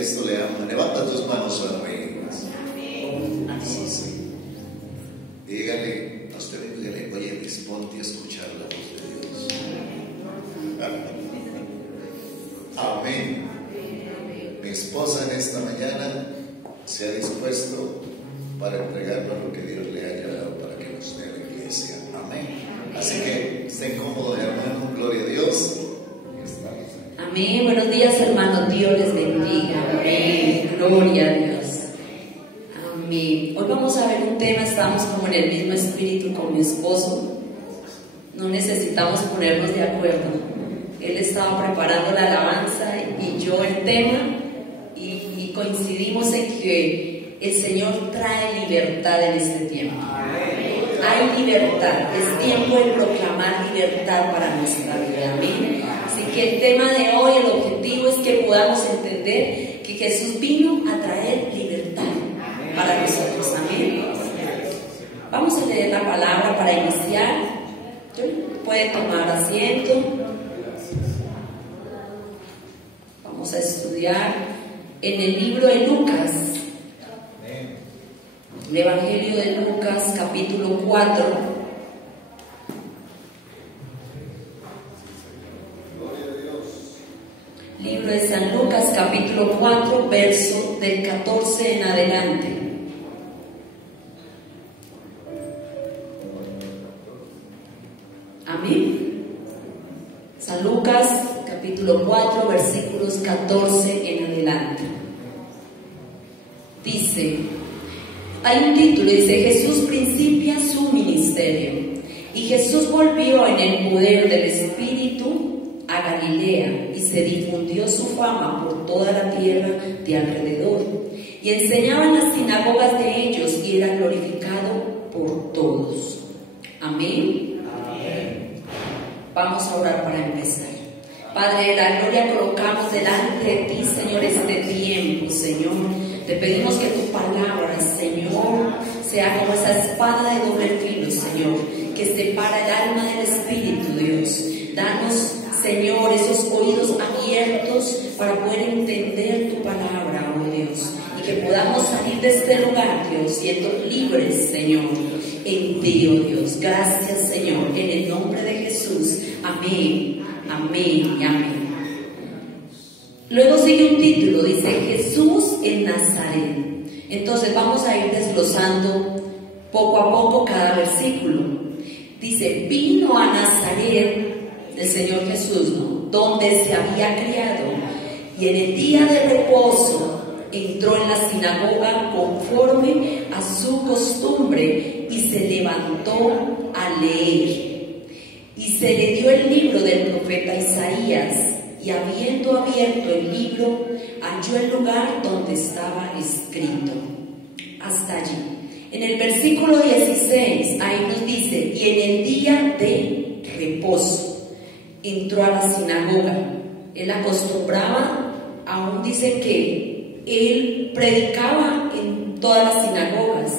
Cristo le ama. Levanta tus manos a mí. Sí, sí. Dígale a usted, dígale, oye, disponte a escuchar la voz de Dios. Amén. Mi esposa en esta mañana se ha dispuesto para entregarnos lo que Dios le haya dado para que nos dé la iglesia. Amén. Así que estén cómodos, hermano. Gloria a Dios. Amén. Buenos días, hermanos. Dios les bendiga. Amén. Gloria a Dios. Amén. Hoy vamos a ver un tema. Estamos como en el mismo espíritu con mi esposo. No necesitamos ponernos de acuerdo. Él estaba preparando la alabanza y yo el tema, y coincidimos en que el Señor trae libertad en este tiempo. Hay libertad. Es tiempo de proclamar libertad para nuestra vida. Amén. Así que el tema de hoy, el objetivo es que podamos entender que Jesús vino a traer libertad para nosotros. Amén. Vamos a leer la palabra para iniciar. Puede tomar asiento. Vamos a estudiar en el libro de Lucas, el Evangelio de Lucas, capítulo 4. Libro de San Lucas, capítulo 4, verso del 14 en adelante. Amén. San Lucas, capítulo 4, versículos 14 en adelante. Dice, hay un título, dice: Jesús principia su ministerio. Y Jesús volvió en el poder del Espíritu a Galilea, y se difundió su fama por toda la tierra de alrededor, y enseñaba en las sinagogas de ellos, y era glorificado por todos. Amén. Amén. Vamos a orar para empezar. Padre de la gloria, colocamos delante de ti, Señor, este tiempo, Señor. Te pedimos que tu palabra, Señor, sea como esa espada de doble filo, Señor, que separa el alma del espíritu, Dios. Danos, Señor, esos oídos abiertos para poder entender tu palabra, oh Dios, y que podamos salir de este lugar, Dios, siendo libres, Señor, en ti, oh Dios. Gracias, Señor, en el nombre de Jesús. Amén, amén y amén. Luego sigue un título, dice Jesús en Nazaret. Entonces vamos a ir desglosando poco a poco cada versículo. Dice, vino a Nazaret el Señor Jesús, ¿no?, donde se había criado, y en el día de reposo entró en la sinagoga conforme a su costumbre, y se levantó a leer. Y se le dio el libro del profeta Isaías, y habiendo abierto el libro, halló el lugar donde estaba escrito. Hasta allí. En el versículo 16, ahí nos dice, y en el día de reposo entró a la sinagoga. Él acostumbraba, aún dice que él predicaba en todas las sinagogas,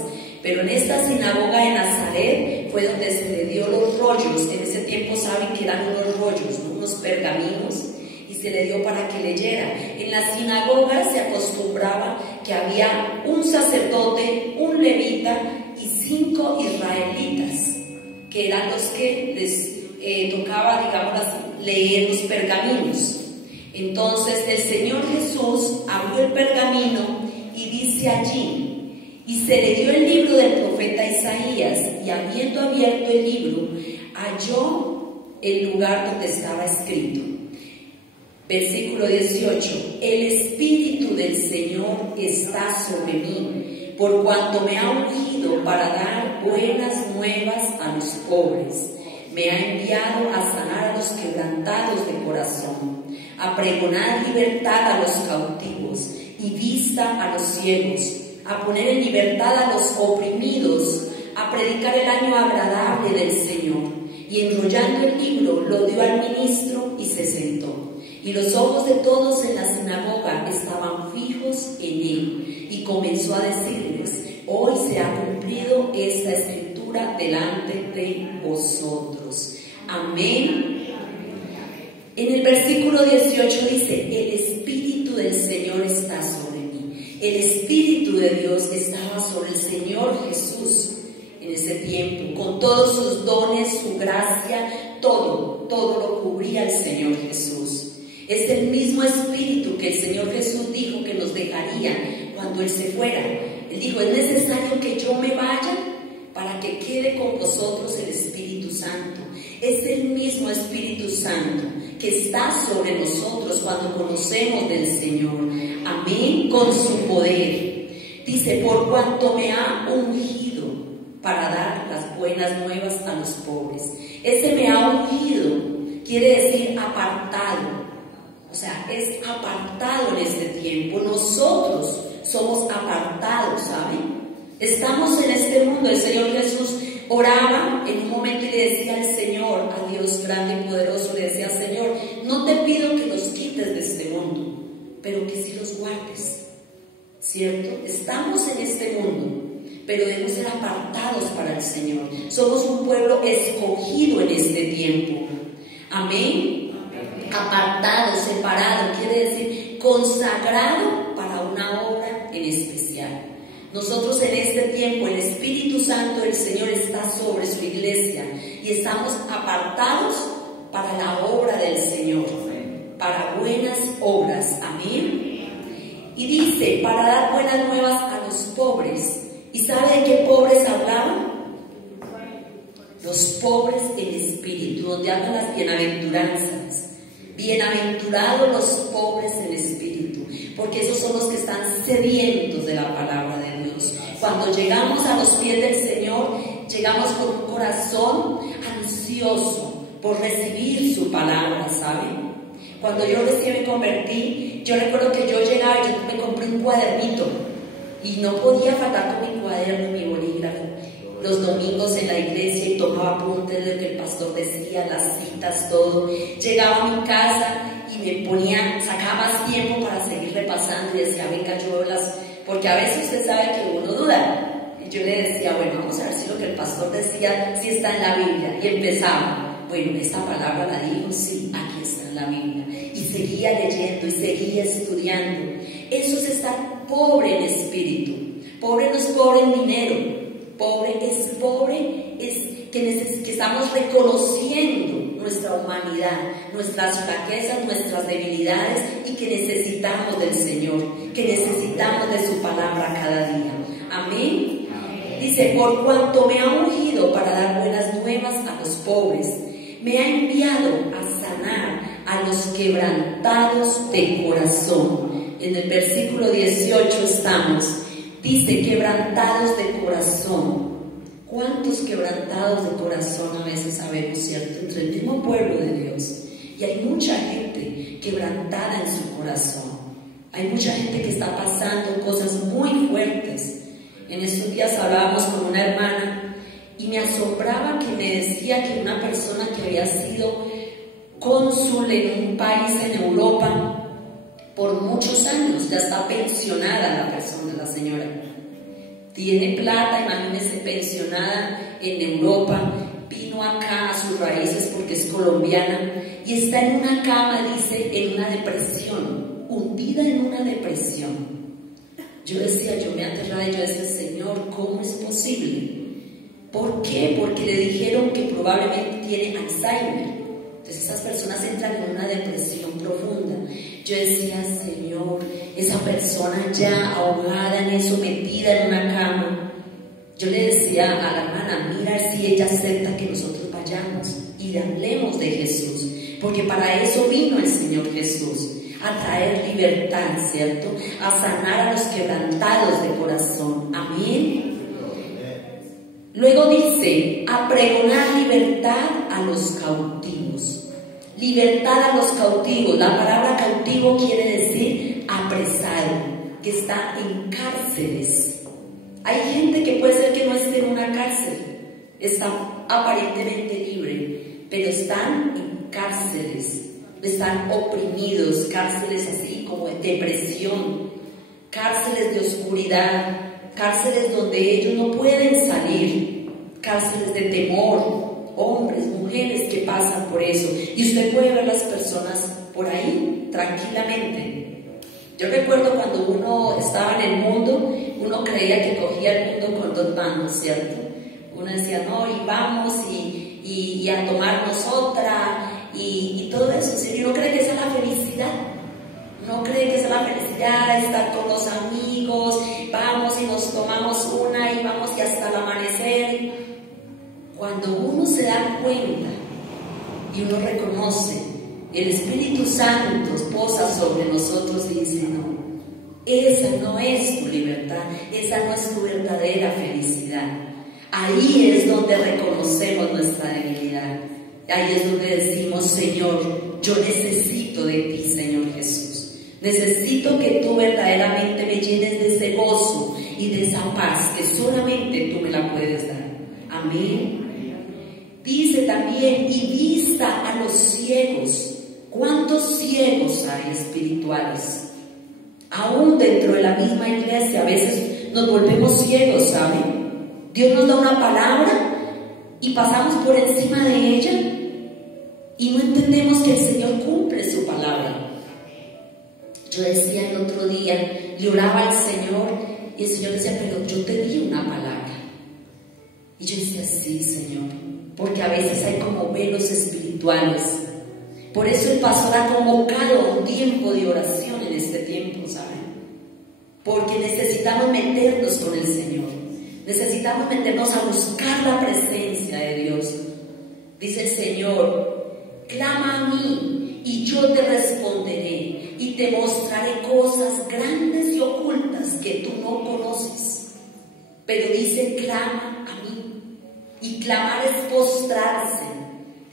pero en esta sinagoga de Nazaret fue donde se le dio los rollos. En ese tiempo saben que eran unos rollos, ¿no?, unos pergaminos, y se le dio para que leyera. En la sinagoga se acostumbraba que había un sacerdote, un levita y 5 israelitas, que eran los que les tocaba, digamos así, leer los pergaminos. Entonces el Señor Jesús abrió el pergamino y dice allí, y se le dio el libro del profeta Isaías, y habiendo abierto el libro, halló el lugar donde estaba escrito. Versículo 18, el Espíritu del Señor está sobre mí, por cuanto me ha ungido para dar buenas nuevas a los pobres. Me ha enviado a sanar a los quebrantados de corazón, a pregonar libertad a los cautivos y vista a los ciegos, a poner en libertad a los oprimidos, a predicar el año agradable del Señor. Y enrollando el libro, lo dio al ministro y se sentó. Y los ojos de todos en la sinagoga estaban fijos en él, y comenzó a decirles, hoy se ha cumplido esta escritura delante de vosotros. Amén. En el versículo 18 dice, el Espíritu del Señor está sobre el Espíritu de Dios estaba sobre el Señor Jesús en ese tiempo, con todos sus dones, su gracia, todo lo cubría el Señor Jesús. Es el mismo Espíritu que el Señor Jesús dijo que nos dejaría cuando Él se fuera. Él dijo, es necesario que yo me vaya para que quede con vosotros el Espíritu Santo. Es el mismo Espíritu Santo que está sobre nosotros cuando conocemos del Señor. Amén, con su poder. Dice, por cuanto me ha ungido para dar las buenas nuevas a los pobres. Ese me ha ungido quiere decir apartado. O sea, es apartado en este tiempo. Nosotros somos apartados, ¿saben? Estamos en este mundo. El Señor Jesús oraba en un momento y le decía al Señor, a Dios grande y poderoso, le decía, Señor, no te pido que los quites de este mundo, pero que sí los guardes, ¿cierto? Estamos en este mundo, pero debemos ser apartados para el Señor. Somos un pueblo escogido en este tiempo. Amén. Apartado, separado, quiere decir consagrado para una obra en especial. Nosotros en este tiempo, el Espíritu Santo del Señor está sobre su iglesia y estamos apartados para la obra del Señor, para buenas obras. Amén. Y dice, para dar buenas nuevas a los pobres. ¿Y sabe de qué pobres hablaban? Los pobres en espíritu, donde hablan las bienaventuranzas. Bienaventurados los pobres en espíritu, porque esos son los que están sedientos de la palabra de Dios. Cuando llegamos a los pies del Señor, llegamos con un corazón ansioso por recibir su palabra, ¿saben? Cuando yo recién me convertí, yo recuerdo que yo llegaba y yo me compré un cuadernito y no podía faltar con mi cuaderno, mi bolígrafo, los domingos en la iglesia y tomaba apuntes de lo que el pastor decía, las citas, todo. Llegaba a mi casa y me ponía, sacaba más tiempo para seguir repasando y decía, venga, yo veo las... Porque a veces usted sabe que uno duda. Y yo le decía, bueno, vamos a ver si lo que el pastor decía, si está en la Biblia. Y empezaba, bueno, esta palabra la dijo, sí, aquí está en la Biblia. Y seguía leyendo y seguía estudiando. Eso es estar pobre en espíritu. Pobre no es pobre en dinero. Pobre, es que estamos reconociendo nuestra humanidad, nuestras flaquezas, nuestras debilidades y que necesitamos del Señor, que necesitamos de su palabra cada día. Amén. Dice, por cuanto me ha ungido para dar buenas nuevas a los pobres, me ha enviado a sanar a los quebrantados de corazón. En el versículo 18 estamos. Dice, quebrantados de corazón. ¿Cuántos quebrantados de corazón a veces sabemos, cierto? Entre el mismo pueblo de Dios. Y hay mucha gente quebrantada en su corazón. Hay mucha gente que está pasando cosas muy fuertes. En estos días hablábamos con una hermana y me asombraba que me decía que una persona que había sido cónsul en un país en Europa por muchos años, ya está pensionada la persona, la señora. Tiene plata, imagínense, pensionada en Europa, vino acá a sus raíces porque es colombiana y está en una cama, dice, en una depresión, hundida en una depresión. Yo decía, yo me aterraba y yo decía, Señor, ¿cómo es posible? ¿Por qué? Porque le dijeron que probablemente tiene Alzheimer. Entonces esas personas entran en una depresión profunda. Yo decía, Señor, esa persona ya ahogada en eso, metida en una cama. Yo le decía a la hermana, mira si ella acepta que nosotros vayamos y le hablemos de Jesús, porque para eso vino el Señor Jesús, a traer libertad, ¿cierto? A sanar a los quebrantados de corazón. Amén. Luego dice, a pregonar libertad a los cautivos. Libertad a los cautivos. La palabra cautivo quiere decir apresado, que está en cárceles. Hay gente que puede ser que no esté en una cárcel, está aparentemente libre, pero están en cárceles, están oprimidos, cárceles así como de depresión, cárceles de oscuridad, cárceles donde ellos no pueden salir, cárceles de temor. Hombres, mujeres que pasan por eso, y usted puede ver las personas por ahí tranquilamente. Yo recuerdo cuando cuando uno estaba en el mundo, uno creía que cogía el mundo con dos manos, ¿cierto? Uno decía, no, y vamos y a tomarnos otra y todo eso. ¿Sí? Uno cree que esa es la felicidad. Uno cree que esa es la felicidad, estar con los amigos, vamos y nos tomamos una y vamos y hasta el amanecer. Cuando uno se da cuenta y uno reconoce, el Espíritu Santo posa sobre nosotros y dice, no, esa no es tu libertad, esa no es tu verdadera felicidad. Ahí es donde reconocemos nuestra debilidad. Ahí es donde decimos, Señor, yo necesito de ti, Señor Jesús. Necesito que tú verdaderamente me llenes de ese gozo y de esa paz que solamente tú me la puedes dar. Amén. Dice también, y vista a los ciegos. ¿Cuántos ciegos hay espirituales? Aún dentro de la misma iglesia a veces nos volvemos ciegos, ¿saben? Dios nos da una palabra y pasamos por encima de ella y no entendemos que el Señor cumple su palabra. Yo decía el otro día, le oraba al Señor y el Señor decía, pero yo te di una palabra. Y yo decía, sí, Señor, porque a veces hay como velos espirituales. Por eso el pastor ha convocado un tiempo de oración en este tiempo, ¿saben? Porque necesitamos meternos con el Señor. Necesitamos meternos a buscar la presencia de Dios. Dice el Señor, clama a mí y yo te responderé y te mostraré cosas grandes y ocultas que tú no conoces. Pero dice, clama a mí. Y clamar es postrarse,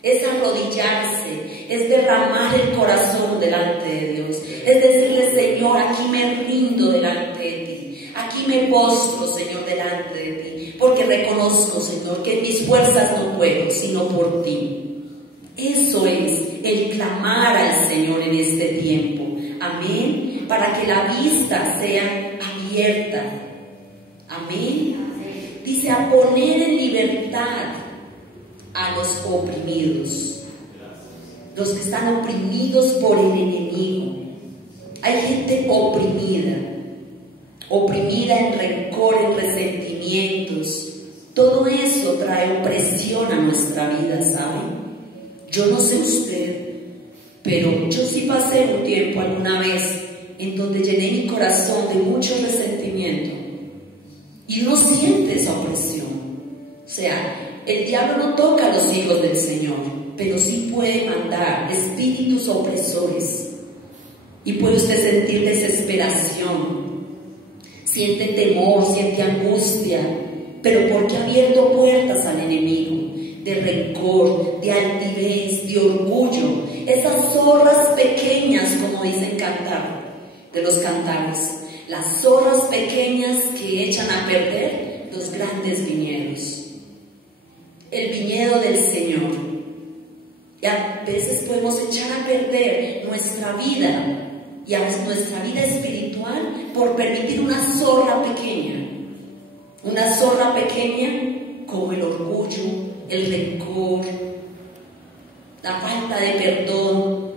es arrodillarse, es derramar el corazón delante de Dios. Es decirle, Señor, aquí me rindo delante de ti. Aquí me postro, Señor, delante de ti. Porque reconozco, Señor, que en mis fuerzas no puedo, sino por ti. Eso es el clamar al Señor en este tiempo. Amén. Para que la vista sea abierta. Amén. Dice, a poner en libertad a los oprimidos. Los que están oprimidos por el enemigo. Hay gente oprimida. Oprimida en rencor, en resentimientos. Todo eso trae opresión a nuestra vida, ¿saben? Yo no sé usted, pero yo sí pasé un tiempo alguna vez en donde llené mi corazón de mucho resentimiento. Y uno siente esa opresión. O sea, el diablo no toca a los hijos del Señor, pero sí puede mandar espíritus opresores. Y puede usted sentir desesperación. Siente temor, siente angustia, pero porque ha abierto puertas al enemigo de rencor, de altivez, de orgullo, esas zorras pequeñas, como dicen cantar, de los cantares, las zorras pequeñas que echan a perder los grandes viñedos, el viñedo del Señor. Y a veces podemos echar a perder nuestra vida y a veces nuestra vida espiritual por permitir una zorra pequeña como el orgullo, el rencor, la falta de perdón,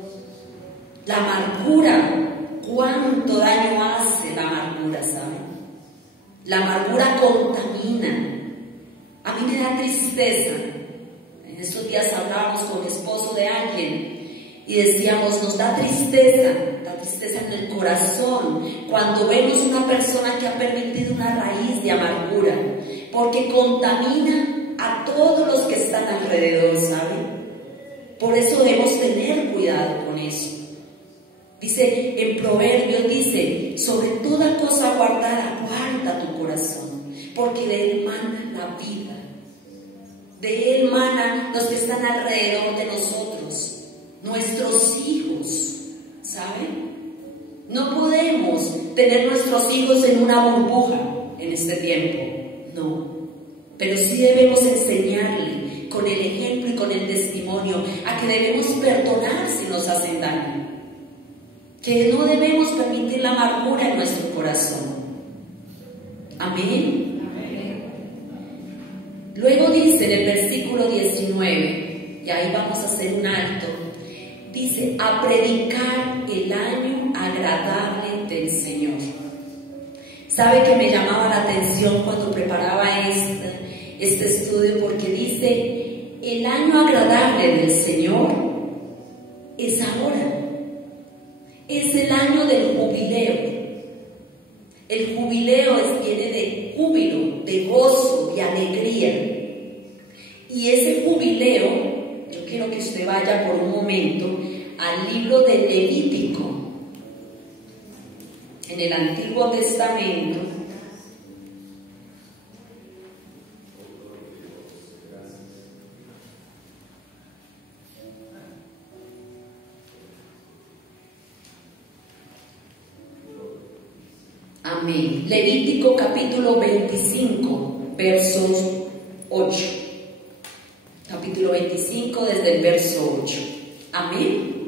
la amargura. ¿Cuánto daño hace la amargura, saben? La amargura contamina. A mí me da tristeza. En estos días hablábamos con mi esposo de alguien y decíamos, nos da tristeza, la tristeza en el corazón, cuando vemos una persona que ha permitido una raíz de amargura, porque contamina a todos los que están alrededor, ¿saben? Por eso debemos tener cuidado con eso. Dice en Proverbios, dice, sobre toda cosa guardada, guarda tu corazón, porque de él mana la vida, de él mana los que están alrededor de nosotros, nuestros hijos, ¿saben? No podemos tener nuestros hijos en una burbuja en este tiempo, no, pero sí debemos enseñarle con el ejemplo y con el testimonio a que debemos perdonar si nos hacen daño, que no debemos permitir la amargura en nuestro corazón. Amén. Luego dice en el versículo 19, y ahí vamos a hacer un alto, dice, a predicar el año agradable del Señor. Sabe que me llamaba la atención cuando preparaba este estudio, porque dice, el año agradable del Señor es ahora. Es el año del jubileo. El jubileo viene de júbilo, de gozo, de alegría. Y ese jubileo, yo quiero que usted vaya por un momento al libro de Levítico, en el Antiguo Testamento. Amén. Levítico capítulo 25, versos 8. Capítulo 25 desde el verso 8. Amén.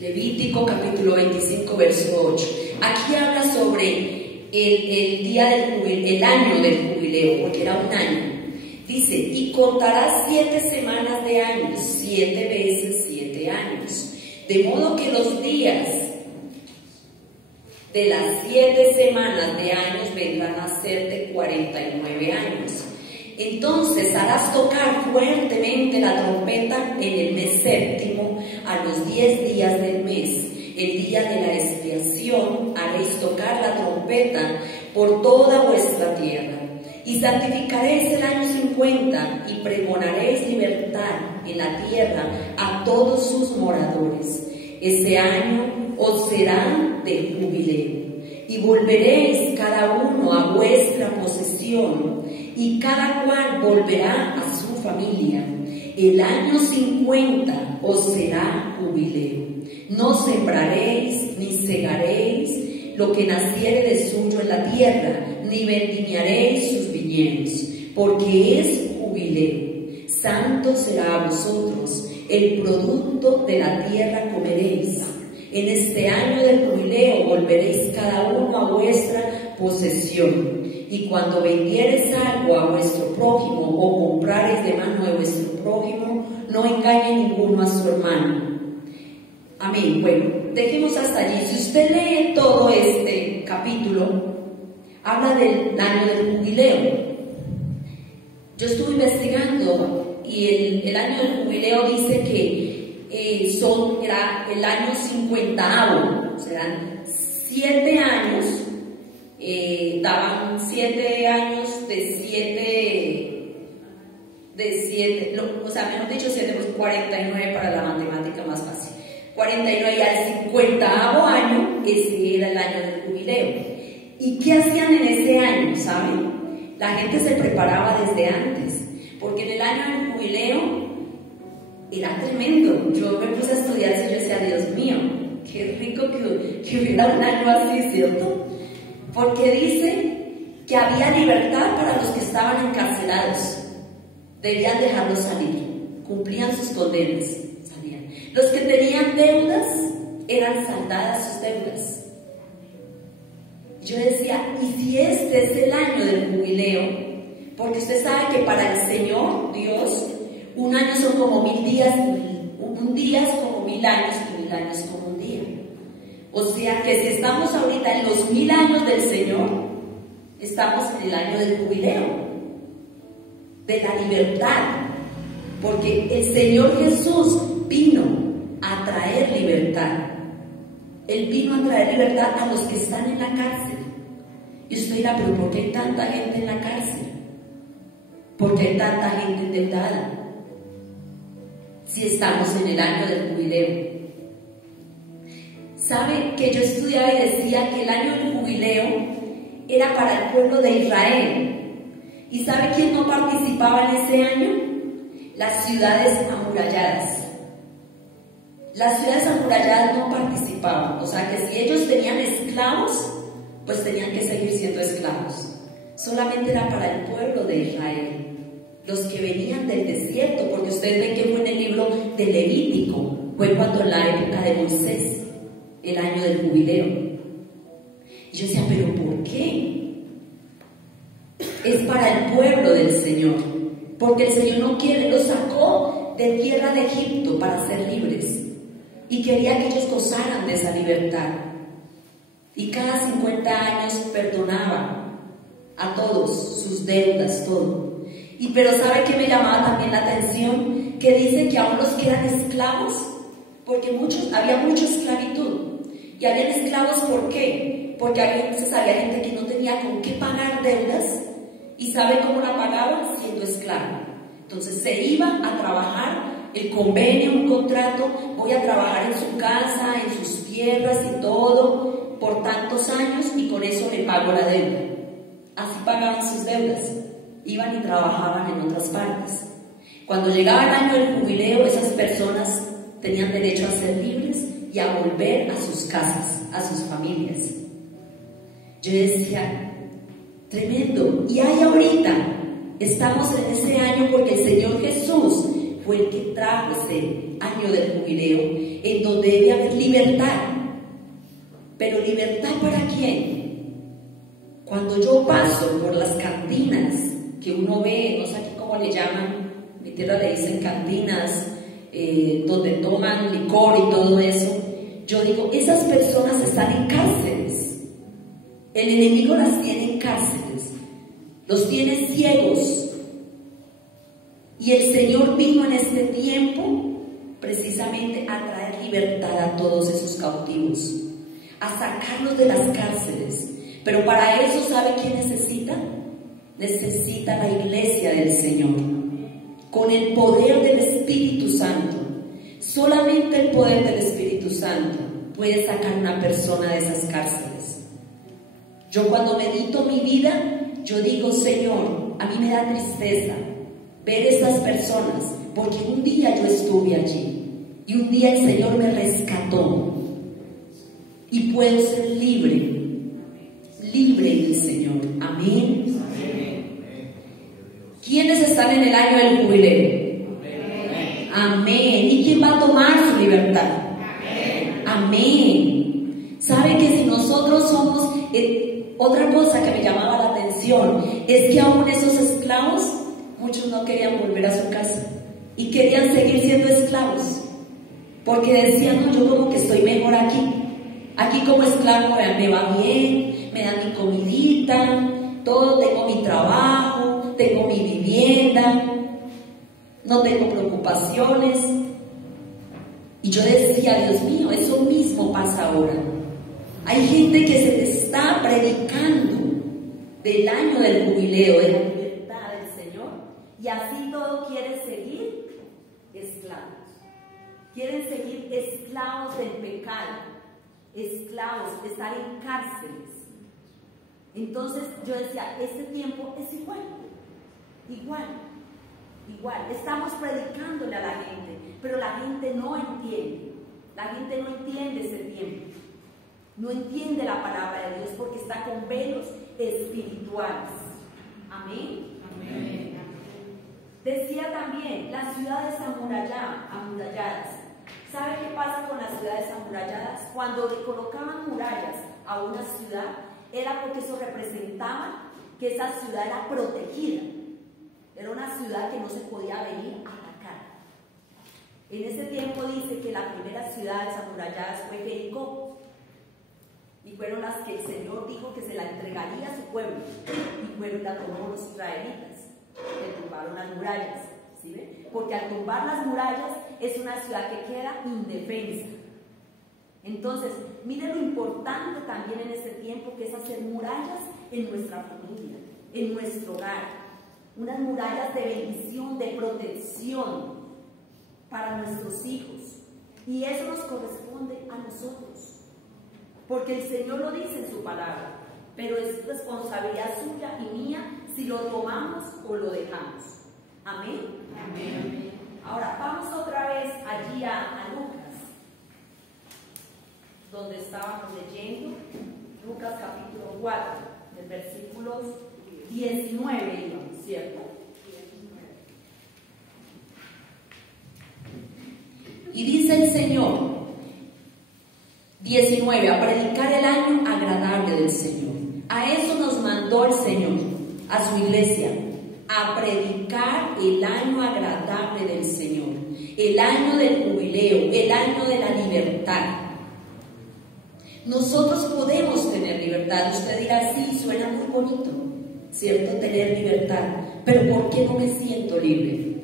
Levítico capítulo 25, verso 8. Aquí habla sobre el día del jubileo, el año del jubileo, porque era un año. Dice, y contarás 7 semanas de años, 7 veces 7 años. De modo que los días de las 7 semanas de años vendrán a ser de 49 años. Entonces harás tocar fuertemente la trompeta en el mes séptimo, a los 10 días del mes. El día de la expiación haréis tocar la trompeta por toda vuestra tierra. Y santificaréis el año 50 y pregonaréis libertad en la tierra a todos sus moradores. Ese año os será de jubileo. Y volveréis cada uno a vuestra posesión, y cada cual volverá a su familia. El año 50 os será jubileo. No sembraréis ni segaréis lo que naciere de suyo en la tierra, ni vendimiaréis sus viñedos, porque es jubileo. Santo será a vosotros, el producto de la tierra comeréis. En este año del jubileo volveréis cada uno a vuestra posesión. Y cuando vendiereis algo a vuestro prójimo o comprareis de mano de vuestro prójimo, no engañe ninguno a su hermano. Amén. Bueno, dejemos hasta allí. Si usted lee todo este capítulo, habla del año del jubileo. Yo estuve investigando y el año del jubileo dice que era el año 50avo, serán 7 años, daban 7 años de 7, o sea, mejor dicho, 7, pues 49 para la matemática más fácil. 49 y al 50avo año, ese era el año del jubileo. ¿Y qué hacían en ese año? ¿Saben? La gente se preparaba desde antes, porque en el año del jubileo era tremendo. Yo me puse a estudiar y yo decía, Dios mío, qué rico que hubiera un año así, ¿cierto? Porque dice que había libertad para los que estaban encarcelados. Debían dejarlos salir, cumplían sus condenas, salían. Los que tenían deudas eran saldadas sus deudas. Yo decía, ¿y si este es el año del jubileo? Porque usted sabe que para el Señor, Dios, un año son como 1000 días, un día es como 1000 años y 1000 años como un día. O sea que si estamos ahorita en los 1000 años del Señor, estamos en el año del jubileo, de la libertad, porque el Señor Jesús vino a traer libertad. Él vino a traer libertad a los que están en la cárcel. Y usted dirá, pero ¿por qué hay tanta gente en la cárcel? ¿Por qué hay tanta gente endeudada? Si estamos en el año del jubileo. ¿Sabe que yo estudiaba y decía que el año del jubileo era para el pueblo de Israel? ¿Y sabe quién no participaba en ese año? Las ciudades amuralladas. Las ciudades amuralladas no participaban. O sea que si ellos tenían esclavos, pues tenían que seguir siendo esclavos. Solamente era para el pueblo de Israel, los que venían del desierto, porque ustedes ven que fue en el libro de Levítico, fue cuando en la época de Moisés, el año del jubileo. Y yo decía, ¿pero por qué? Es para el pueblo del Señor, porque el Señor no quiere, los sacó de tierra de Egipto para ser libres, y quería que ellos gozaran de esa libertad. Y cada 50 años perdonaba a todos sus deudas, todo. Pero ¿sabe qué me llamaba también la atención? Que dice que aún los que eran esclavos, porque había mucha esclavitud. Y habían esclavos, ¿por qué? Porque había gente que no tenía con qué pagar deudas. ¿Y sabe cómo la pagaban? Siendo esclavo. Entonces se iba a trabajar, el convenio, un contrato, voy a trabajar en su casa, en sus tierras y todo, por tantos años, y con eso le pago la deuda. Así pagaban sus deudas. Iban y trabajaban en otras partes. Cuando llegaba el año del jubileo, esas personas tenían derecho a ser libres y a volver a sus casas, a sus familias. Yo decía, tremendo. Y ahí ahorita estamos en ese año porque el Señor Jesús fue el que trajo ese año del jubileo, en donde debe haber libertad. Pero ¿libertad para quién? Cuando yo paso por las cantinas que uno ve, no sé aquí cómo le llaman, mi tierra le dicen cantinas, donde toman licor y todo eso, yo digo, esas personas están en cárceles. El enemigo las tiene en cárceles, los tiene ciegos. Y el Señor vino en este tiempo precisamente a traer libertad a todos esos cautivos, a sacarlos de las cárceles. Pero para eso, ¿sabe quién necesita? Necesita la iglesia del Señor, con el poder del Espíritu Santo. Solamente el poder del Espíritu Santo puede sacar a una persona de esas cárceles. Yo cuando medito mi vida, yo digo, Señor, a mí me da tristeza ver estas personas, porque un día yo estuve allí y un día el Señor me rescató y puedo ser libre del Señor. Amén. ¿Quiénes están en el año del jubileo? Amén. ¿Y quién va a tomar su libertad? Amén. ¿Sabe que si nosotros somos... otra cosa que me llamaba la atención es que aún esos esclavos, muchos no querían volver a su casa y querían seguir siendo esclavos, porque decían, no, yo como que estoy mejor aquí como esclavo me va bien, me dan mi comidita, todo, tengo mi trabajo, tengo mi vivienda, no tengo preocupaciones. Y yo decía, Dios mío, eso mismo pasa ahora. Hay gente que se le está predicando del año del jubileo, de la libertad del Señor, y así todo quieren seguir esclavos. Quieren seguir esclavos del pecado, esclavos, de estar en cárceles. Entonces yo decía, este tiempo es igual. Estamos predicándole a la gente, pero la gente no entiende. La gente no entiende ese tiempo. No entiende la palabra de Dios porque está con velos espirituales. Amén. Amén. Decía también, las ciudades amuralladas. ¿Sabe qué pasa con las ciudades amuralladas? Cuando le colocaban murallas a una ciudad, era porque eso representaba que esa ciudad era protegida. Era una ciudad que no se podía venir a atacar. En ese tiempo dice que las primeras ciudades amuralladas fue Jericó. Y fueron las que el Señor dijo que se la entregaría a su pueblo. Y fueron la tomaron los israelitas, que tumbaron las murallas. ¿Sí ven? Porque al tumbar las murallas es una ciudad que queda indefensa. Entonces, mire lo importante también en este tiempo que es hacer murallas en nuestra familia, en nuestro hogar. Unas murallas de bendición, de protección para nuestros hijos. Y eso nos corresponde a nosotros. Porque el Señor lo dice en su palabra, pero es responsabilidad suya y mía si lo tomamos o lo dejamos. Amén. Amén. Ahora vamos otra vez allí a Lucas, donde estábamos leyendo, Lucas capítulo 4, del versículos 19, ¿cierto? Y dice el Señor, 19, a predicar el año agradable del Señor. A eso nos mandó el Señor, a su iglesia, a predicar el año agradable del Señor, el año del jubileo, el año de la libertad. Nosotros podemos tener libertad. Usted dirá, sí, suena muy bonito, ¿cierto? Tener libertad, pero ¿por qué no me siento libre?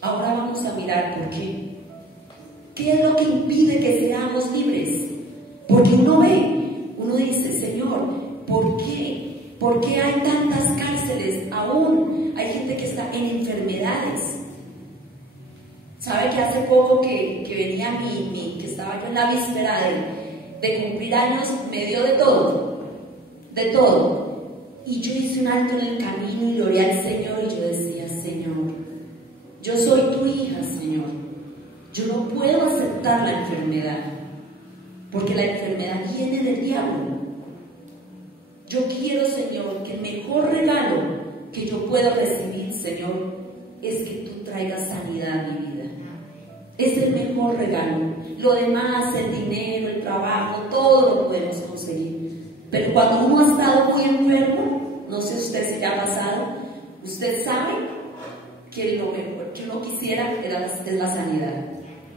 Ahora vamos a mirar por qué. ¿Qué es lo que impide que seamos libres? Porque uno dice, Señor, ¿por qué? ¿Por qué hay tantas cárceles? Aún hay gente que está en enfermedades. ¿Sabe que hace poco que venía que estaba yo en la víspera de cumplir años, me dio de todo? De todo. Y yo hice un alto en el camino y oré al Señor y yo decía, Señor, yo soy tu hija, Señor. Yo no puedo aceptar la enfermedad, porque la enfermedad viene del diablo. Yo quiero, Señor, que el mejor regalo que yo puedo recibir, Señor, es que tú traigas sanidad a mi vida. Es el mejor regalo. Lo demás, el dinero, el trabajo, todo lo podemos conseguir. Pero cuando uno ha estado muy enfermo, no sé usted si ya ha pasado, usted sabe que lo mejor que uno quisiera es la sanidad.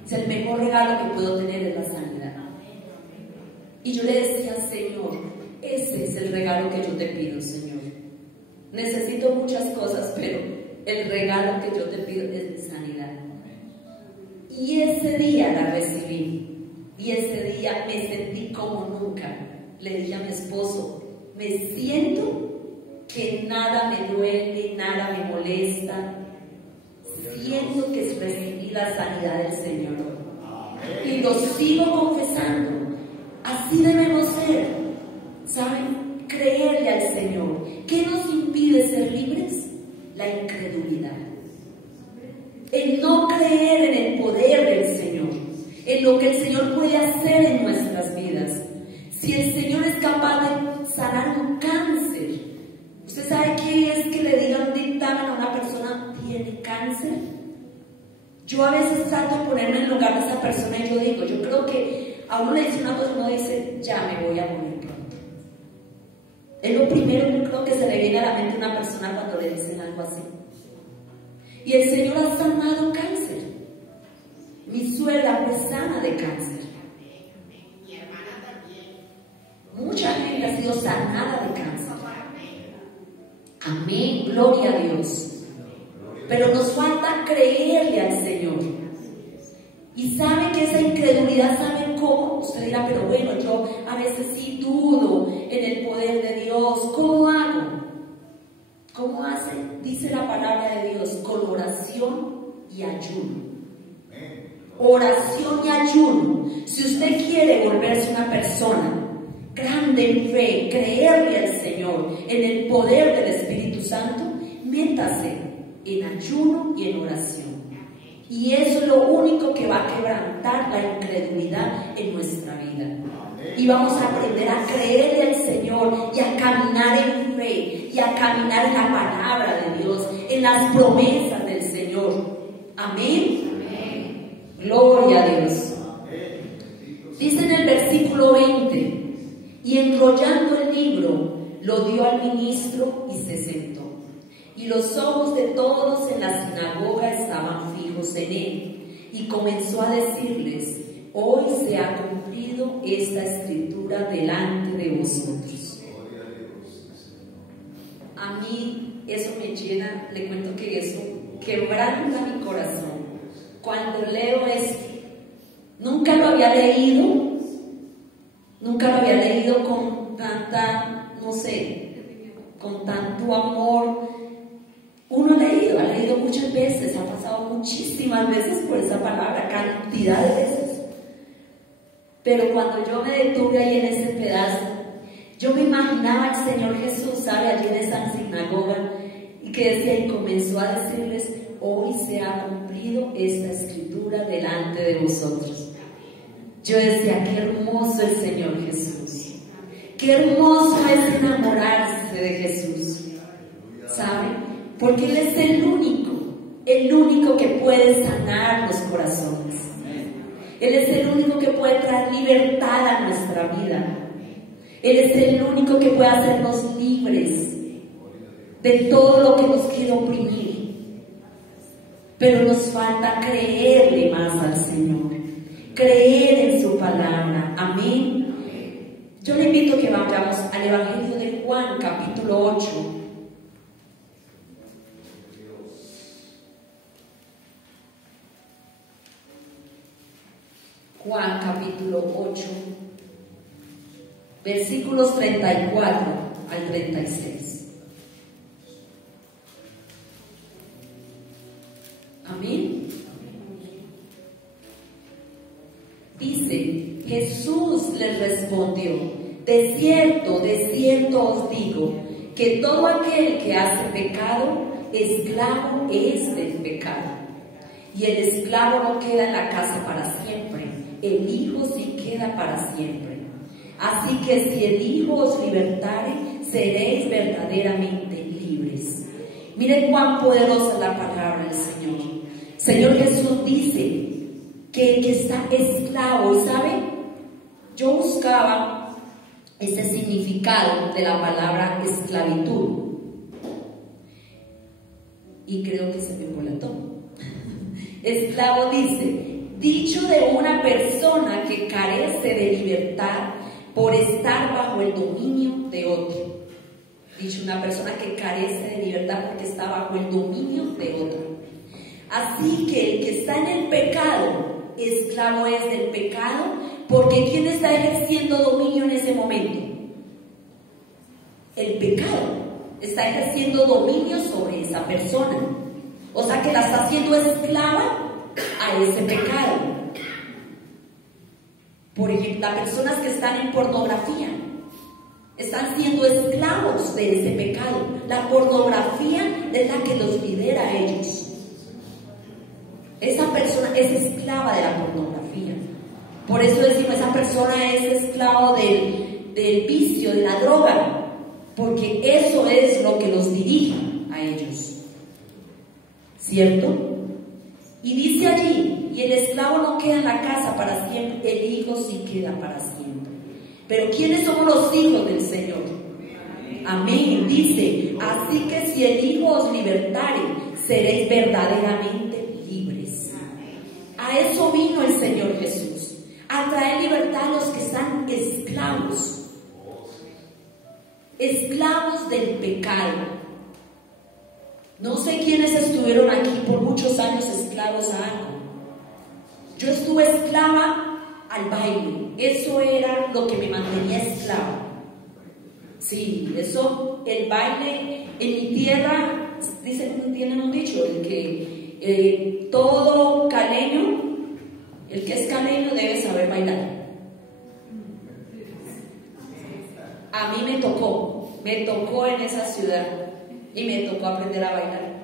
Es el mejor regalo que puedo tener, es la sanidad. Y yo le decía, Señor, ese es el regalo que yo te pido, Señor. Necesito muchas cosas, pero el regalo que yo te pido es mi sanidad. Y ese día la recibí. Y ese día me sentí como nunca. Le dije a mi esposo, me siento que nada me duele, nada me molesta. Siento que recibí la sanidad del Señor. Y lo sigo confesando. Así debemos ser. ¿Saben? Creerle al Señor. ¿Qué nos impide ser libres? La incredulidad. El no creer en el poder del Señor, en lo que el Señor puede hacer en nuestras vidas. Si el Señor es capaz de sanar un cáncer, ¿usted sabe qué es que le digan un dictamen a una persona tiene cáncer? Yo a veces trato de ponerme en lugar de esa persona y yo digo, yo creo que a uno le dice una cosa y uno dice, ya me voy a morir pronto. Es lo primero que creo que se le viene a la mente a una persona cuando le dicen algo así. Y el Señor ha sanado cáncer. Mi suegra fue sana de cáncer. Mi hermana también. Mucha gente ha sido sanada de cáncer. Amén, gloria a Dios. Pero nos falta creerle al Señor. Y sabe que esa incredulidad, ¿sabe cómo? Usted dirá, pero bueno, yo a veces sí dudo en el poder de Dios. ¿Cómo hago? ¿Cómo hace? Dice la palabra de Dios, con oración y ayuno. Oración y ayuno. Si usted quiere volverse una persona grande en fe, creerle al Señor, en el poder del Espíritu Santo, métase en ayuno y en oración. Y eso es lo único que va a quebrantar la incredulidad en nuestra vida. Y vamos a aprender a creerle al Señor y a caminar en fe y a caminar en la palabra de Dios, en las promesas del Señor. Amén. Amén. Gloria a Dios. Dice en el versículo 20, y enrollando el libro, lo dio al ministro y se sentó. Y los ojos de todos en la sinagoga estaban fijos en él. Y comenzó a decirles, hoy se ha cumplido esta escritura delante de vosotros. A mí eso me llena, le cuento que eso quebranta mi corazón. Cuando leo esto, nunca lo había leído con tanta, no sé, con tanto amor. Uno ha leído muchas veces, ha pasado muchísimas veces por esa palabra, cantidad de veces. Pero cuando yo me detuve ahí en ese pedazo, yo me imaginaba al Señor Jesús, ¿sabe? Allí en esa sinagoga, y que decía, y comenzó a decirles, hoy se ha cumplido esta escritura delante de vosotros. Yo decía, qué hermoso el Señor Jesús. Qué hermoso es enamorarse de Jesús, ¿sabe? Porque Él es el único que puede sanar los corazones. Él es el único que puede traer libertad a nuestra vida. Él es el único que puede hacernos libres de todo lo que nos quiere oprimir. Pero nos falta creerle más al Señor, creer en su palabra. Amén. que vayamos al Evangelio de Juan, capítulo 8. Juan, capítulo 8, versículos 34 al 36. Amén. Dice, Jesús les respondió: de cierto os digo, que todo aquel que hace pecado, esclavo es del pecado. Y el esclavo no queda en la casa para siempre, el Hijo sí queda para siempre. Así que si el Hijo os libertare, seréis verdaderamente libres. Miren cuán poderosa es la palabra del Señor. Señor Jesús dice que el que está esclavo, y ¿sabe? Yo buscaba ese significado de la palabra esclavitud y creo que se me volató. Esclavo dice, dicho de una persona que carece de libertad por estar bajo el dominio de otro. Dicho una persona que carece de libertad porque está bajo el dominio de otro. Así que el que está en el pecado, esclavo es del pecado, porque ¿quién está ejerciendo dominio en ese momento? El pecado está ejerciendo dominio sobre esa persona. O sea que la está haciendo esclava a ese pecado. Por ejemplo, las personas que están en pornografía están siendo esclavos de ese pecado. La pornografía es la que los lidera a ellos. Esa persona es esclava de la pornografía. Por eso decimos, esa persona es esclavo del vicio, de la droga, porque eso es lo que los dirige a ellos. ¿Cierto? Y dice allí, y el esclavo no queda en la casa para siempre, el Hijo sí queda para siempre. Pero ¿quiénes somos los hijos del Señor? Amén. Dice, así que si el Hijo os libertare, seréis verdaderamente libres. A eso vino el Señor Jesús, a traer libertad a los que están esclavos, esclavos del pecado. No sé quiénes estuvieron aquí por muchos años esclavos a algo. Yo estuve esclava al baile, eso era lo que me mantenía esclava. Sí, eso, el baile en mi tierra, dicen, tienen un dicho, el que todo caleño, el que es caleño debe saber bailar. A mí me tocó en esa ciudad y me tocó aprender a bailar.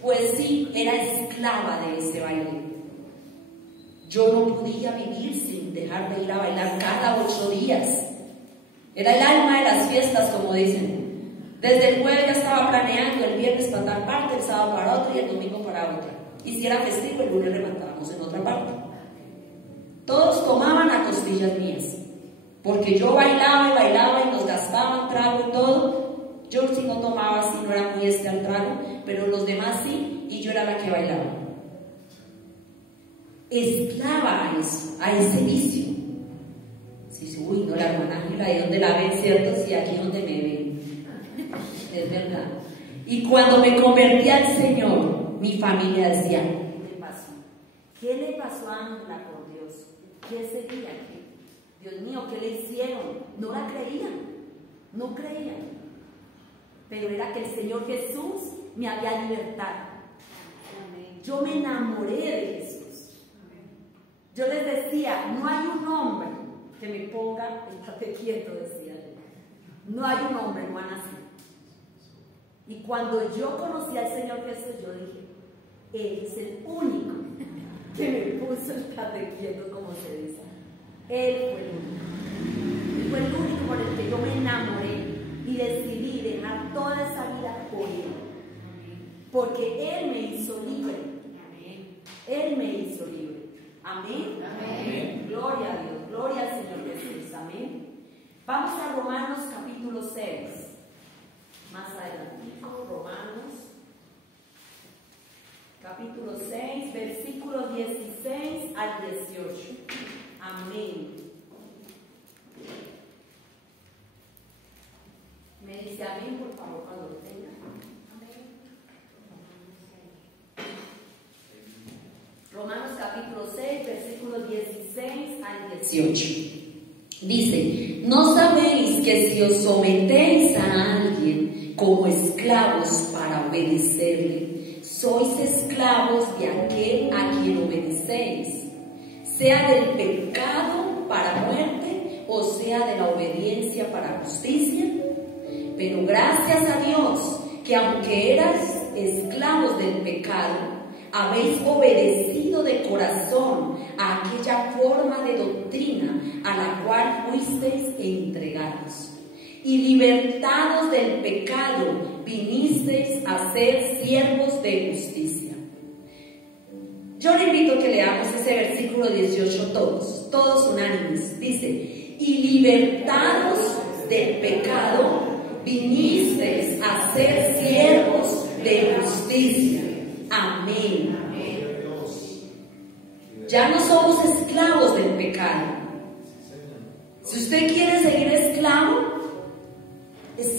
Pues sí, era esclava de ese baile. Yo no podía vivir sin dejar de ir a bailar cada 8 días. Era el alma de las fiestas, como dicen. Desde el jueves ya estaba planeando el viernes para tal parte, el sábado para otra y el domingo para otra. Y si era festivo, el lunes levantábamos en otra parte. Todos tomaban a costillas mías, porque yo bailaba y nos gastaban trago y todo. Yo sí no tomaba, así no era muy al trago, pero los demás sí, y yo era la que bailaba. Esclava a eso, a ese vicio. Sí, uy, no, la hermana Ángela, ahí donde la ven, ¿cierto? Sí, aquí donde me ven. Es verdad. Y cuando me convertí al Señor, mi familia decía, ¿qué le pasó? ¿Qué le pasó a Ángela, por Dios? ¿Qué seguía? Dios mío, ¿qué le hicieron? No la creían, no creían. Pero era que el Señor Jesús me había libertado. Yo me enamoré de Jesús. Yo les decía, no hay un hombre que me ponga, estate quieto, decía él. No hay un hombre, hermana, así. Y cuando yo conocí al Señor Jesús, yo dije, Él es el único que me puso estate quieto, como se dice. Él fue el único. Él fue el único por el que yo me enamoré y decidí dejar toda esa vida por Él. Porque Él me hizo libre. Él me hizo libre. Amén. Amén. Gloria a Dios, gloria al Señor Jesús. Amén. Vamos a Romanos capítulo 6. Más adelante, Romanos capítulo 6, versículos 16 al 18. Amén. 18. Dice: ¿no sabéis que si os sometéis a alguien como esclavos para obedecerle, sois esclavos de aquel a quien obedecéis, sea del pecado para muerte o sea de la obediencia para justicia? Pero gracias a Dios que aunque erais esclavos del pecado, habéis obedecido de corazón a aquella forma de doctrina a la cual fuisteis entregados, y libertados del pecado vinisteis a ser siervos de justicia. Yo le invito a que leamos ese versículo 18 todos unánimes. Dice: y libertados del pecado vinisteis a ser siervos de justicia. Amén. Ya no somos esclavos del pecado. Si usted quiere seguir esclavo,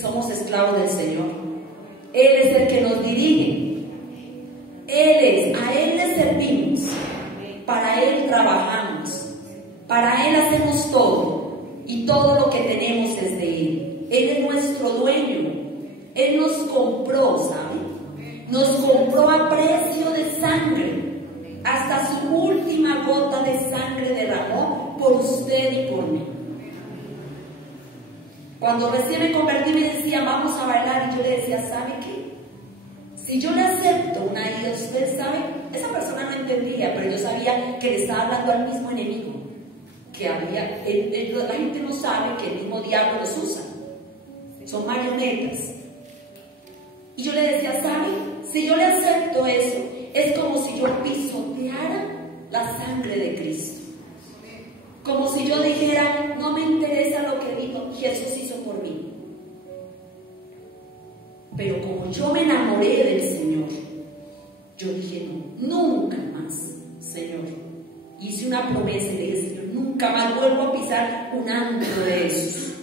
somos esclavos del Señor. Él es el que nos dirige. A Él le servimos. Para Él trabajamos. Para Él hacemos todo. Y todo lo que tenemos es de Él. Él es nuestro dueño. Él nos compró, ¿sabe? Nos compró a precio de sangre. Hasta su última gota de sangre derramó por usted y por mí. Cuando recién me convertí me decía: vamos a bailar, y yo le decía: ¿sabe qué? Si yo le acepto una ida, usted sabe, esa persona no entendía, pero yo sabía que le estaba hablando al mismo enemigo, que había, la gente no sabe que el mismo diablo los usa, son marionetas. Y yo le decía: ¿sabe? Si yo le acepto eso, es como si yo pisoteara la sangre de Cristo. Como si yo dijera: no me interesa lo que dijo, Jesús hizo por mí. Pero como yo me enamoré del Señor, yo dije: no, nunca más, Señor. Hice una promesa y le dije: Señor, nunca más vuelvo a pisar un antro de esos.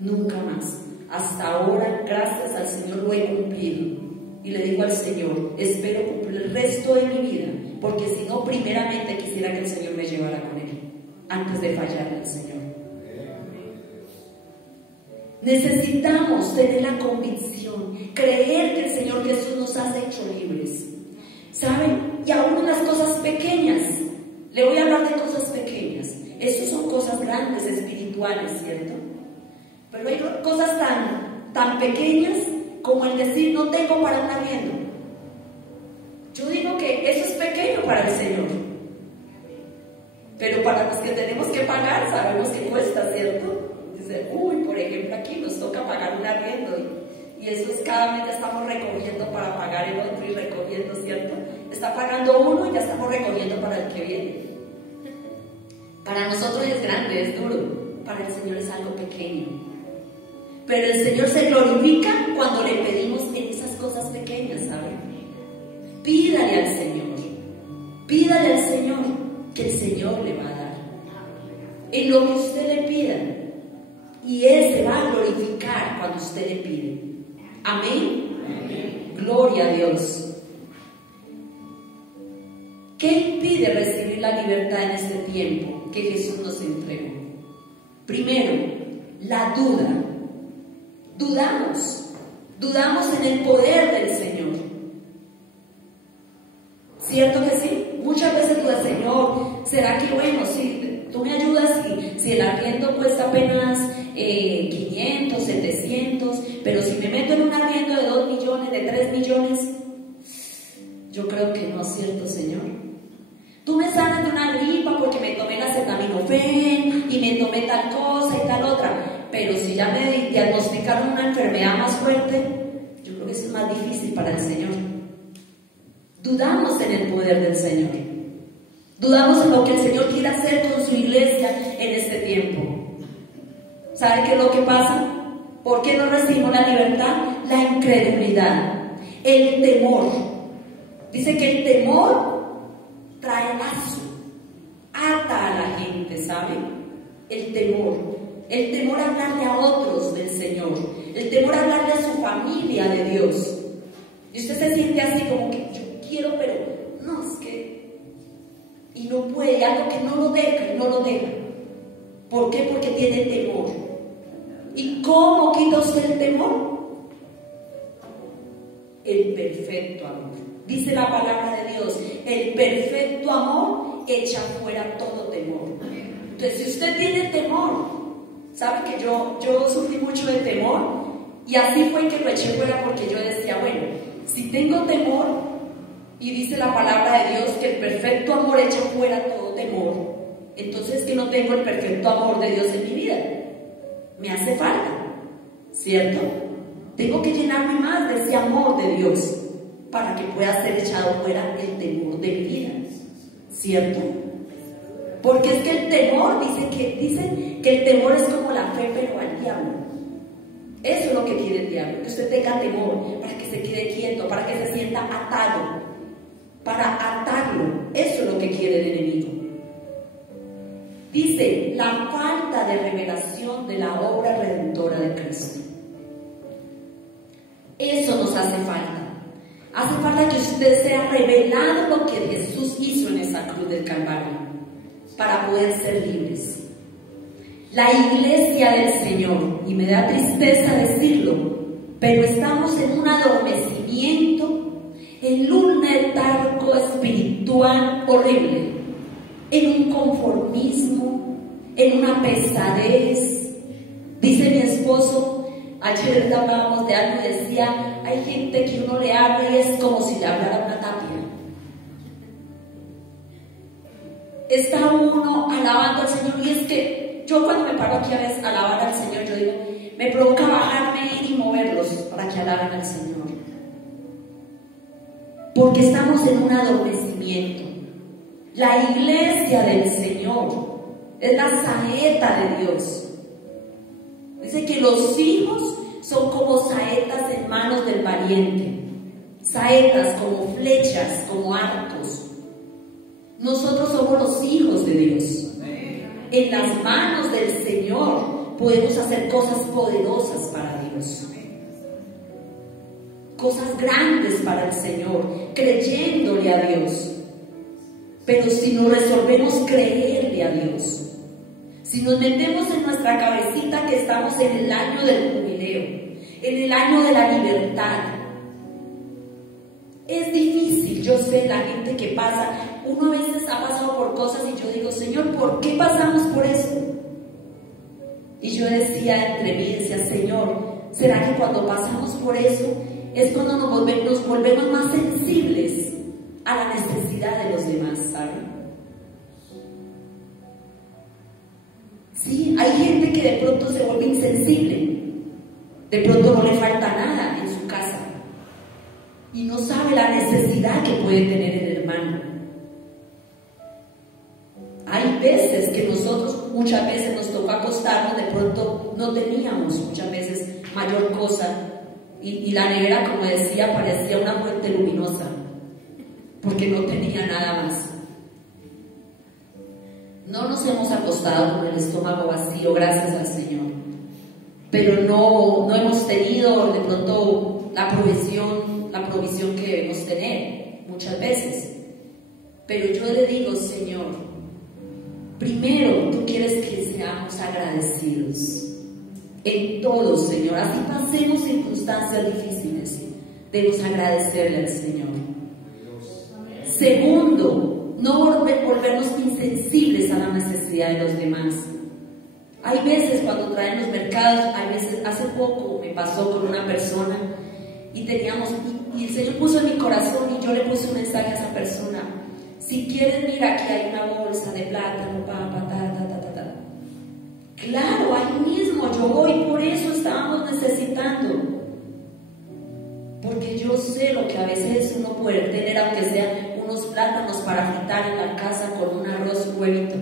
Nunca más. Hasta ahora, gracias al Señor, lo he cumplido. Y le digo al Señor: espero cumplir el resto de mi vida, porque si no, primeramente quisiera que el Señor me llevara con Él, antes de fallarle al Señor. Necesitamos tener la convicción, creer que el Señor Jesús nos ha hecho libres, ¿saben? Y aún las cosas pequeñas, le voy a hablar de cosas pequeñas. Esas son cosas grandes, espirituales, ¿cierto? Pero hay cosas tan pequeñas como el decir: no tengo para un arriendo. Yo digo que eso es pequeño para el Señor, pero para los que tenemos que pagar sabemos que cuesta, ¿cierto? Dice: uy, por ejemplo, aquí nos toca pagar un arriendo, y eso es cada mes. Ya estamos recogiendo para pagar el otro y recogiendo, ¿cierto? Está pagando uno y ya estamos recogiendo para el que viene. Para nosotros es grande, es duro. Para el Señor es algo pequeño. Pero el Señor se glorifica cuando le pedimos en esas cosas pequeñas, ¿saben? Pídale al Señor, que el Señor le va a dar en lo que usted le pida, y Él se va a glorificar cuando usted le pide. Amén. Amén. Gloria a Dios. ¿Qué impide recibir la libertad en este tiempo que Jesús nos entregó? Primero, la duda. Dudamos en el poder del Señor. ¿Cierto que sí? Muchas veces tú, Señor, ¿será que bueno, si tú me ayudas, si el arriendo cuesta apenas 500, 700, pero si me meto en un arriendo de 2 millones, de 3 millones, yo creo que no es cierto, Señor. Tú me sanas de una gripa porque me tomé el acetaminofén y me tomé tal cosa y tal otra. Pero si ya me diagnosticaron una enfermedad más fuerte, yo creo que eso es más difícil para el Señor. Dudamos en el poder del Señor. Dudamos en lo que el Señor quiere hacer con su iglesia en este tiempo. ¿Sabe qué es lo que pasa? ¿Por qué no recibimos la libertad? La incredulidad, el temor. Dice que el temor trae lazo, ata a la gente, ¿sabe? El temor a hablarle a otros del Señor, el temor a hablarle a su familia de Dios. Y usted se siente así como que yo quiero, pero no, es que... Y no puede, algo que no lo deja, ¿Por qué? Porque tiene temor. ¿Y cómo quita usted el temor? El perfecto amor. Dice la palabra de Dios, el perfecto amor echa fuera todo temor. Entonces, si usted tiene temor, sabe que yo sufrí mucho de temor, y así fue que lo eché fuera, porque yo decía, bueno, si tengo temor, y dice la palabra de Dios que el perfecto amor echa fuera todo temor, entonces que no tengo el perfecto amor de Dios en mi vida. Me hace falta, ¿cierto? Tengo que llenarme más de ese amor de Dios para que pueda ser echado fuera el temor de mi vida, ¿cierto? Porque es que el temor, dicen que el temor es como la fe, pero al diablo. Eso es lo que quiere el diablo, que usted tenga temor, para que se quede quieto, para que se sienta atado, para atarlo. Eso es lo que quiere el enemigo. Dice, la falta de revelación de la obra redentora de Cristo. Eso nos hace falta. Hace falta que usted sea revelado lo que Jesús hizo en esa cruz del Calvario, para poder ser libres. La iglesia del Señor, y me da tristeza decirlo, pero estamos en un adormecimiento, en un letargo espiritual horrible, en un conformismo, en una pesadez. Dice mi esposo, ayer hablábamos de algo y decía, hay gente que uno le habla y es como si le hablara una tapia. Está uno alabando al Señor, y es que yo cuando me paro aquí a veces a alabar al Señor, yo digo, me provoca bajarme, ir y moverlos para que alaben al Señor, porque estamos en un adormecimiento. La iglesia del Señor es la saeta de Dios. Dice que los hijos son como saetas en manos del valiente, saetas como flechas, como arcos. Nosotros somos los hijos de Dios. En las manos del Señor podemos hacer cosas poderosas para Dios, cosas grandes para el Señor, creyéndole a Dios. Pero si no resolvemos creerle a Dios, si nos metemos en nuestra cabecita que estamos en el año del jubileo, en el año de la libertad, es difícil. Yo sé, la gente que pasa, uno a veces ha pasado por cosas y yo digo, Señor, ¿por qué pasamos por eso? Y yo decía entre mí, decía, Señor, ¿será que cuando pasamos por eso es cuando nos volvemos más sensibles a la necesidad de los demás, ¿saben? Sí, hay gente que de pronto se vuelve insensible, de pronto no le falta nada en su casa y no sabe la necesidad que puede tener el hermano. Hay veces que nosotros, muchas veces nos tocó acostarnos, de pronto no teníamos muchas veces mayor cosa, y la nevera, como decía, parecía una fuente luminosa, porque no tenía nada más. No nos hemos acostado con el estómago vacío, gracias al Señor, pero no hemos tenido de pronto la provisión que debemos tener muchas veces. Pero yo le digo, Señor, primero tú quieres que seamos agradecidos en todo, Señor. Así pasemos circunstancias difíciles, debemos agradecerle al Señor. Segundo, no volvernos insensibles a la necesidad de los demás. Hay veces cuando traen los mercados, hay veces, hace poco me pasó con una persona y el Señor puso en mi corazón, y yo le puse un mensaje a esa persona: si quieres, mira, aquí hay una bolsa de plátano, Claro, ahí mismo yo voy, por eso estábamos necesitando. Porque yo sé lo que a veces uno puede tener, aunque sea unos plátanos para fritar en la casa con un arroz y un huevito.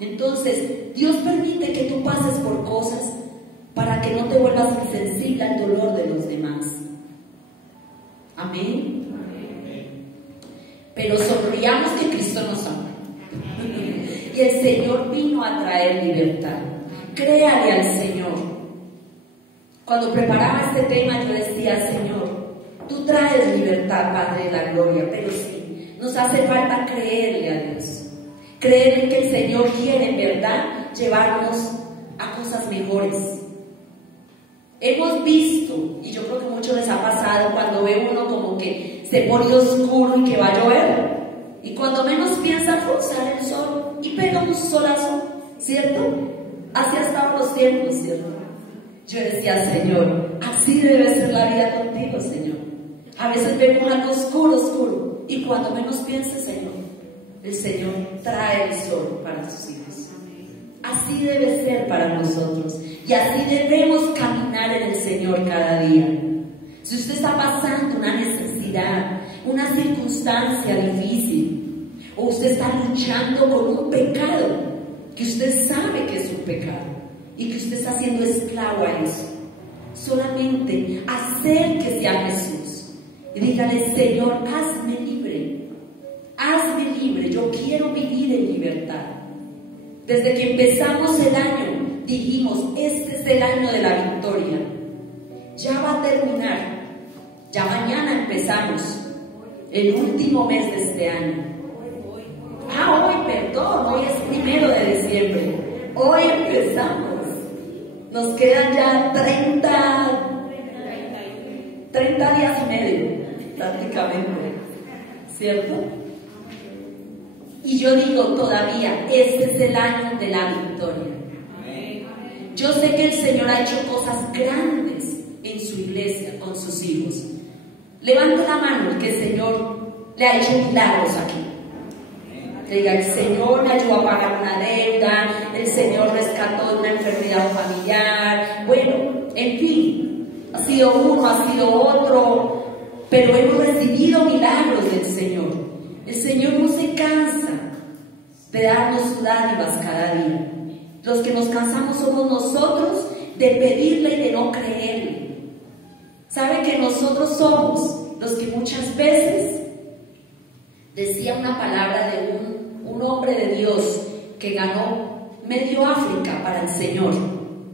Entonces, Dios permite que tú pases por cosas para que no te vuelvas insensible al dolor de los demás. Amén. Pero sonriamos que Cristo nos ama. Y el Señor vino a traer libertad. Créale al Señor. Cuando preparaba este tema yo decía: Señor, tú traes libertad, Padre de la gloria, pero sí, nos hace falta creerle a Dios. Créeme que el Señor quiere en verdad llevarnos a cosas mejores. Hemos visto, y yo creo que mucho les ha pasado, cuando ve uno como que se pone oscuro y que va a llover, y cuando menos piensa, sale el sol y pega un solazo, ¿cierto? Así ha estado los tiempos, ¿cierto? Yo decía, Señor, así debe ser la vida contigo, Señor. A veces vemos algo oscuro, oscuro, y cuando menos piense, Señor, el Señor trae el sol para sus hijos. Así debe ser para nosotros, y así debemos caminar en el Señor cada día. Si usted está pasando una necesidad, una circunstancia difícil, o usted está luchando con un pecado que usted sabe que es un pecado y que usted está siendo esclavo a eso, solamente acérquese a Jesús y dígale: Señor, hazme libre, hazme libre, yo quiero vivir en libertad. Desde que empezamos el año dijimos: este es el año de la victoria, ya va a terminar, ya mañana empezamos el último mes de este año. Hoy es 1 de diciembre, hoy empezamos, nos quedan ya 30 días y medio prácticamente, ¿cierto? Y yo digo, todavía este es el año de la victoria. Yo sé que el Señor ha hecho cosas grandes en su iglesia con sus hijos. Levante la mano el que el Señor le ha hecho milagros aquí. Que diga: el Señor me ayudó a pagar una deuda, el Señor rescató de una enfermedad familiar. Bueno, en fin, ha sido uno, ha sido otro, pero hemos recibido milagros del Señor. El Señor no se cansa de darnos sus dádivas cada día. Los que nos cansamos somos nosotros de pedirle y de no creerle. ¿Sabe que nosotros somos los que muchas veces, decía una palabra de un hombre de Dios que ganó medio África para el Señor?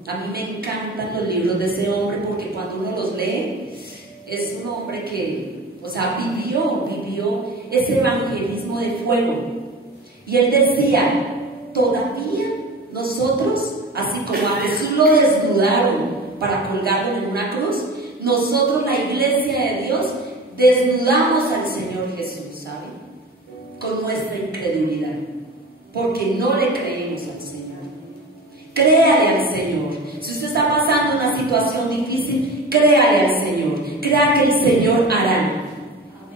A mí me encantan los libros de ese hombre porque cuando uno los lee, es un hombre que, vivió ese evangelismo de fuego. Y él decía: todavía nosotros, así como a Jesús lo desnudaron para colgarlo en una cruz, nosotros, la iglesia de Dios, desnudamos al Señor Jesús, ¿sabe? Con nuestra incredulidad, porque no le creemos al Señor. Créale al Señor. Si usted está pasando una situación difícil, créale al Señor. Crea que el Señor hará.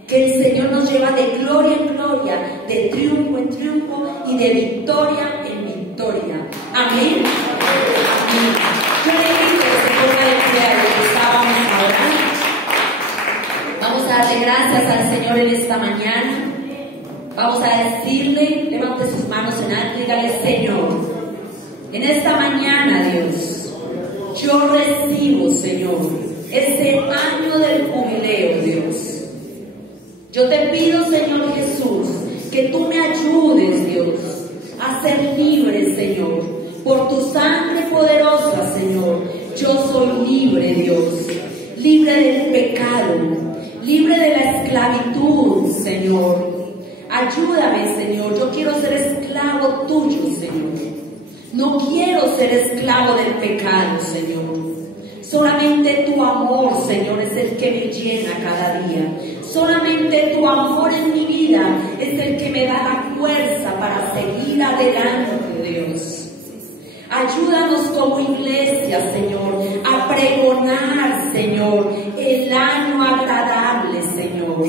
Que el Señor nos lleva de gloria en gloria, de triunfo en triunfo y de victoria en victoria. Amén. Yo le invito a que se ponga de pie a lo que estábamos hablando. Vamos a darle gracias al Señor en esta mañana. Vamos a decirle, levante sus manos en alto y dígale: Señor, en esta mañana, Dios, yo recibo, Señor, este año del jubileo, Dios. Yo te pido, Señor Jesús, que tú me ayudes, Dios, a ser libre, Señor, por tu sangre poderosa, Señor. Yo soy libre, Dios, libre del pecado, libre de la esclavitud, Señor. Ayúdame, Señor, yo quiero ser esclavo tuyo, Señor. No quiero ser esclavo del pecado, Señor. Solamente tu amor, Señor, es el que me llena cada día. Solamente tu amor en mi vida es el que me da la fuerza para seguir adelante, Dios. Ayúdanos como iglesia, Señor, a pregonar, Señor, el año agradable, Señor,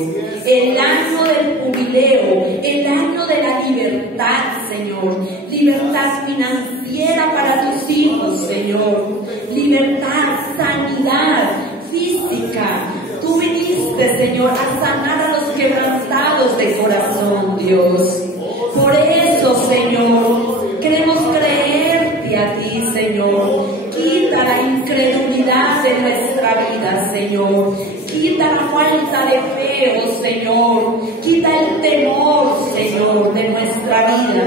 el año del jubileo, el año de la libertad, Señor, libertad financiera para tus hijos, Señor, libertad, sanidad física. Tú viniste, Señor, a sanar a los quebrantados de corazón, Dios. Por eso, Señor, queremos creerte a ti, Señor. Quita la incredulidad de nuestra vida, Señor. Quita la falta de fe, oh Señor. Quita el temor, Señor, de nuestra vida.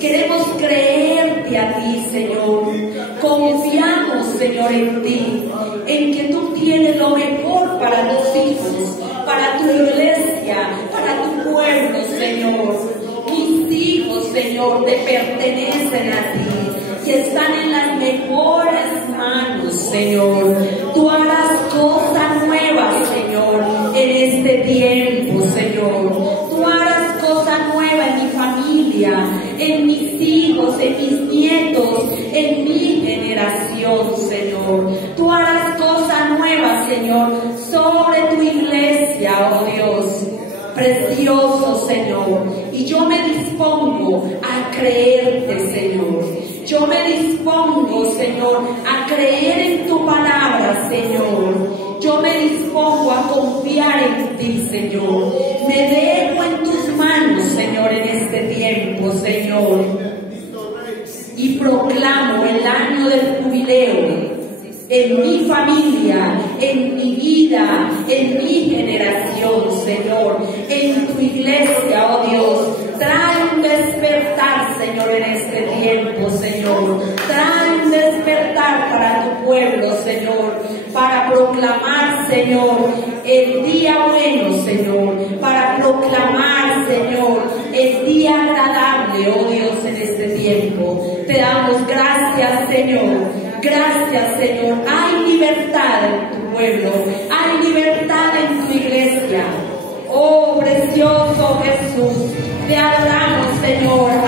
Queremos creerte a ti, Señor. Confiamos, Señor, en ti, en que tú tienes lo mejor para tus hijos, para tu iglesia, para tu pueblo, Señor. mis hijos, Señor, te pertenecen a ti y están en las mejores manos, Señor. Tú harás cosas nuevas, Señor, en este tiempo, Señor. Tú harás cosas nuevas en mi familia, en mis hijos, en mis nietos, en mi generación, Señor. Tú harás cosas nuevas, Señor, sobre tu iglesia, oh Dios. Precioso, Señor. Y yo me dispongo a creerte, Señor. Yo me dispongo, Señor, a creer en tu palabra, Señor. Yo me dispongo a confiar en ti, Señor. Me dejo en tus manos, Señor, en este tiempo, Señor. Y proclamo el año del jubileo en mi familia, en mi vida, en mi generación, Señor, en tu iglesia, oh Dios. Trae un despertar, Señor, en este tiempo, Señor. Trae un despertar para tu pueblo, Señor, para proclamar, Señor, el día bueno, Señor, para proclamar, Señor, el día agradable, oh Dios, en este tiempo. Te damos gracias, Señor. Gracias, Señor. Hay libertad en tu pueblo, hay libertad en tu iglesia. Oh, precioso Jesús, te adoramos, Señor.